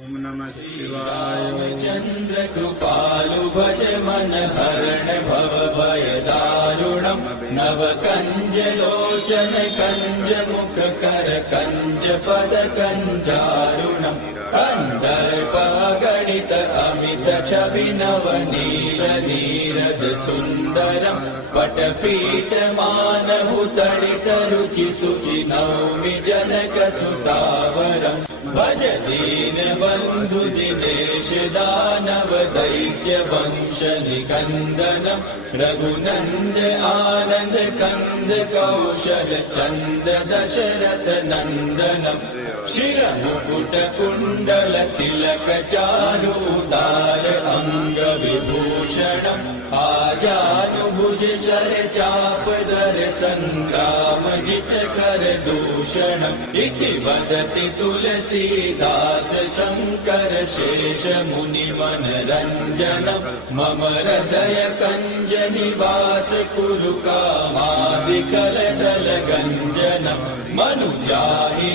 ओम नमः शिवाय। चंद्र कृपालु भज मन हरण भव भय दारुणम् नव कंज लोचन कंज मुख कर कंज पद कंजारुणम् कंदर्प गणित अमित छवि नव नील नीरद सुंदरम् पटपीठ मानहु तडित रुचि सुचि नौमि जनक सुतावरम् भज दीन बंधु दिनेश दानव दैत्य वंश निकंदनम् रघुनंद आनंद कंद कौशल चंद्र दशरथ नंदनम् शिर मुकुट कुंडल तिलक चारुदार अंग विभूषणम् आजानुभुज शर चाप दर संग्राम जित कर दूषणम् इति वदति तुलसीदास शंकर शेष मुनि मनरंजनम् मम हृदय कंज निवास कुरु कामादिकल दल गंजनम् मनुजाहि